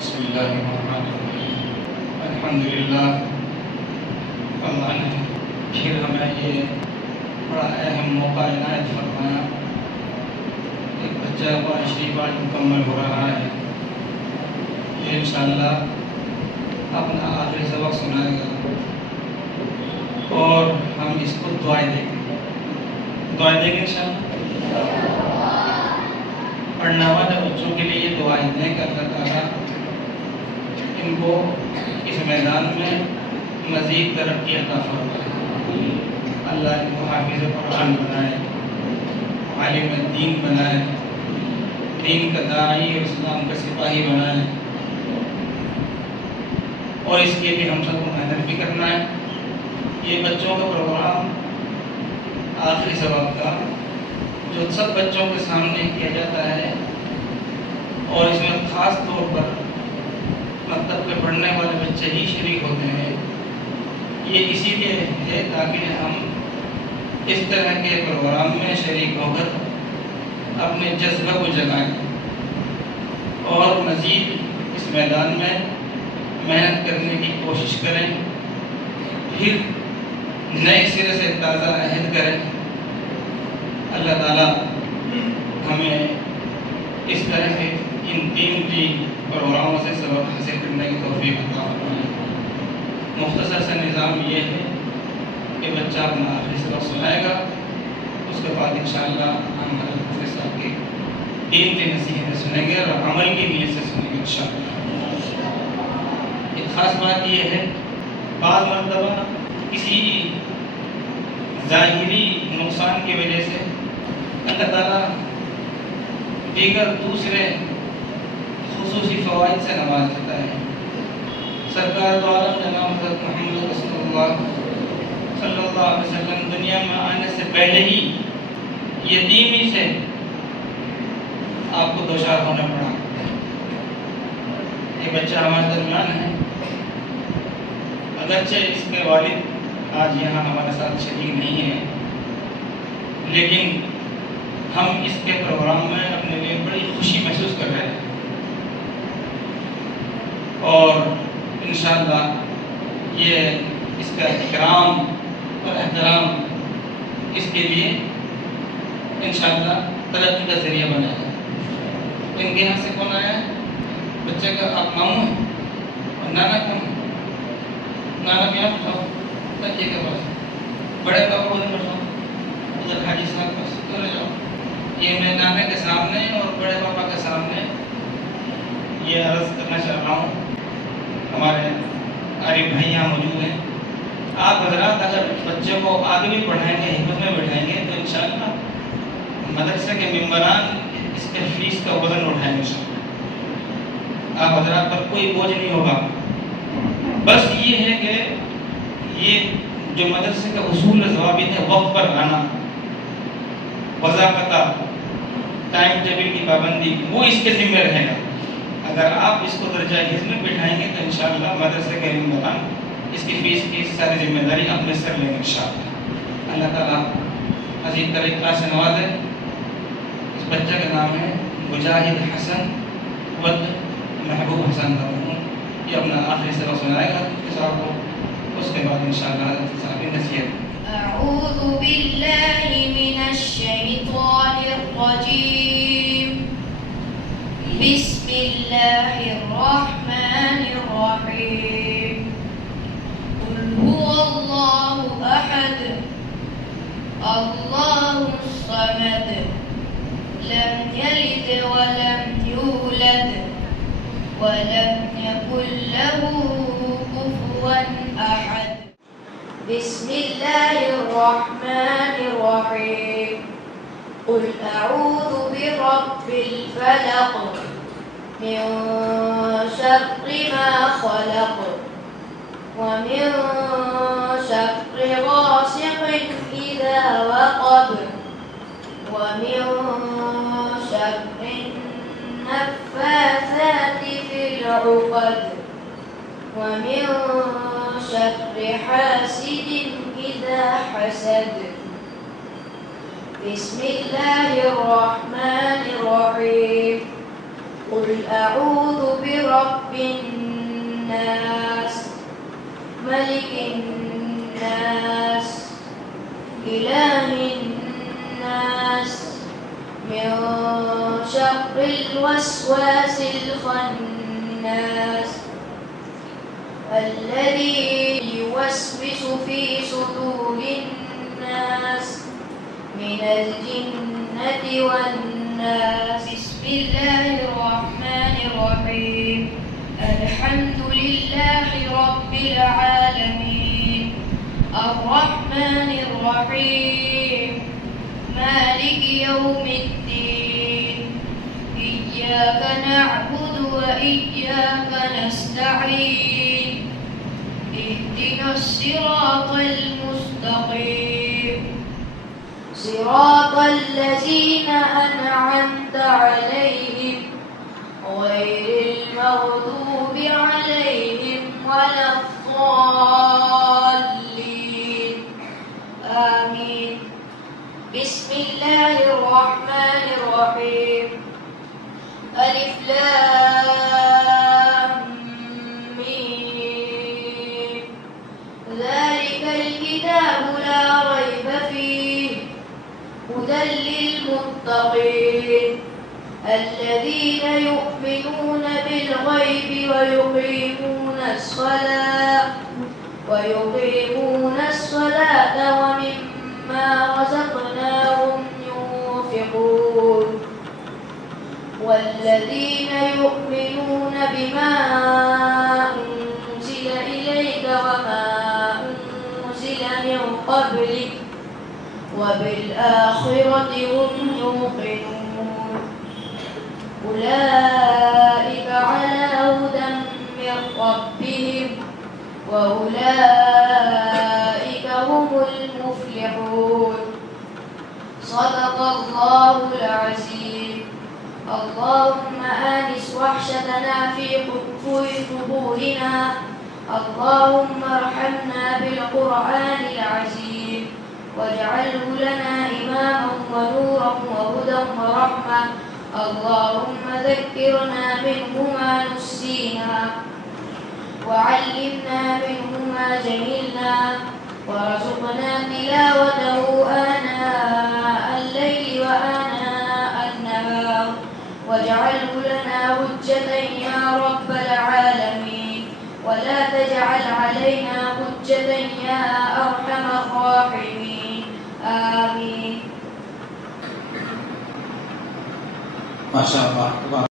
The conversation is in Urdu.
بسم اللہ الرحمن الرحیم الحمدللہ۔ اللہ نے پھر ہمیں یہ بڑا اہم موقع عنایت فرمایا۔ ایک بچہ قرآن شریف آج مکمل ہو رہا ہے، یہ انشاءاللہ اپنا آخری سبق سنائے گا اور ہم اس کو دعائیں دیں گے انشاءاللہ۔ پڑھنے والے بچوں کے لیے یہ دعائیں دیں کہ اللہ تعالیٰ ان کو اس میدان میں مزید ترقی عطا فرمائے، اللہ ان کو حافظ قرآن بنائے، عالم دین بنائے، دین کا داعی اور اسلام کا سپاہی بنائے، اور اس کے لیے ہم سب کو محنت بھی کرنا ہے۔ یہ بچوں کا پروگرام آخری سبق کا جو سب بچوں کے سامنے کیا جاتا ہے، اور اس میں خاص طور پر مکتب کے پڑھنے والے بچے ہی شریک ہوتے ہیں، یہ اسی لیے ہے تاکہ ہم اس طرح کے پروگرام میں شریک ہو کر اپنے جذبہ کو جگائیں اور مزید اس میدان میں محنت کرنے کی کوشش کریں، پھر نئے سرے سے تازہ عہد کریں۔ اللہ تعالیٰ ہمیں اس طرح کے ان قیمتی پروگراموں سے سبق حاصل کرنے کی توفیق عطا فرمائے۔ مختصر سے نظام یہ ہے کہ بچہ اپنا آخری سبق سنائے گا، اس کے بعد انشاءاللہ ہم حضرت صاحب کی دین کی نصیحتیں سنیں گے اور عمل کی نیت سے سنیں گے انشاءاللہ۔ ایک خاص بات یہ ہے، بعض مرتبہ کسی ظاہری نقصان کی وجہ سے اللہ تعالیٰ دیگر دوسرے خصوصی فوائد سے نواز دیتا ہے۔ سرکار دو عالم جناب حضرت محمد رسول اللہ صلی اللہ علیہ وسلم دنیا میں آنے سے پہلے ہی یتیمی سے آپ کو دوچار ہونا پڑا۔ یہ بچہ ہمارے درمیان ہے، اگرچہ اس کے والد آج یہاں ہمارے ساتھ شریک نہیں ہیں، لیکن ہم اس کے پروگرام میں اپنے لیے بڑی خوشی محسوس کر رہے ہیں، اور انشاءاللہ یہ اس کا اکرام اور احترام اس کے لیے انشاءاللہ ترقی کا ذریعہ بنے گا۔ ان کے یہاں سے کون آیا ہے؟ بچے کا آپ ماموں ہیں اور نانا کون ہے؟ نانا کے یہاں بٹھاؤ، بچے کے پاس، بڑے پاپا کو بٹھاؤ ادھر حاجی صاحب کے پاس، ادھر جاؤ۔ یہ میں نانا کے سامنے اور بڑے پاپا کے سامنے یہ عرض کرنا چاہ رہا ہوں، ہمارے عارف بھائی یہاں موجود ہیں، آپ حضرات اگر بچے کو آگے بھی پڑھائیں گے، حکمت میں بٹھائیں گے تو انشاءاللہ مدرسے کے ممبران اس کے فیس کا وزن اٹھائیں گے انشاءاللہ۔ آپ حضرات پر کوئی بوجھ نہیں ہوگا، بس یہ ہے کہ یہ جو مدرسے کا اصول ضوابط ہے، وقت پر آنا، وضاقتہ، ٹائم ٹیبل کی پابندی، وہ اس کے ذمہ رہے گا۔ اگر آپ اس کو درجہ حفظ میں بٹھائیں گے تو انشاءاللہ مدرسے کے ممبران اس کی فیس کی ساری ذمہ داری اپنے سر لیں گے انشاءاللہ۔ اللہ تعالیٰ عظیم طریقہ سے نوازے۔ اس بچہ کا نام ہے مجاہد حسن ود محبوب حسن دامون۔ یہ اپنا آخری سبق سنائے گا صاحب کو، اس کے بعد انشاءاللہ صاحب کی نصیحت۔ اعوذ باللہ من الشیطان الرجیم، بسم اللہ الرحمن الرحیم، قل هو اللہ احد اللہ الصمد لم یلد ولم یولد ولم یکن له کفوا احد۔ بسم اللہ الرحمن الرحیم، قل اعوذ برب الفلق من شر ما خلق ومن شر غاسق اذا وقب ومن شر النفاثات في العقد ومن شر حاسد إذا حسد۔ بسم الله الرحمن الرحيم، قل أعوذ برب رب الناس ملك الناس إله الناس من شر الوسواس الخناس الذي يوسوس في صدور الناس من الجنة والناس. بسم الله الرحمن الرحيم. الحمد لله رب العالمين الرحمن الرحيم مالك يوم الدين إياك نعبد وإياك نستعين اهدنا الصراط المستقيم صراط الذين أنعمت عليهم غير المغضوب عليهم ولا الضالين آمين. بسم الله الرحمن الرحيم. ألف لام ميم ذلك الكتاب لا ريب فيه هدى للمتقين الذين يؤمنون بالغيب ويقيمون الصلاة ومما رزقناهم ينفقون والذين يؤمنون بما أنزل إليك وما أنزل من قبلك وبالآخرة هم يوقنون أولئك على هدى من ربهم وأولئك هم المفلحون. صدق الله العظيم. اللهم آنس وحشتنا في قبورنا اللهم ارحمنا بالقرآن العظيم واجعله لنا إماما ونورا وهدى ورحمة. اللهم ذكرنا منه ما نسينا وعلمنا منه ما جهلنا وارزقنا تلاوته آناء الليل وآناء النهار واجعله لنا حجة يا رب العالمين ولا تجعل علينا حجة يا أرحم الراحمين آمين. Masya Allah.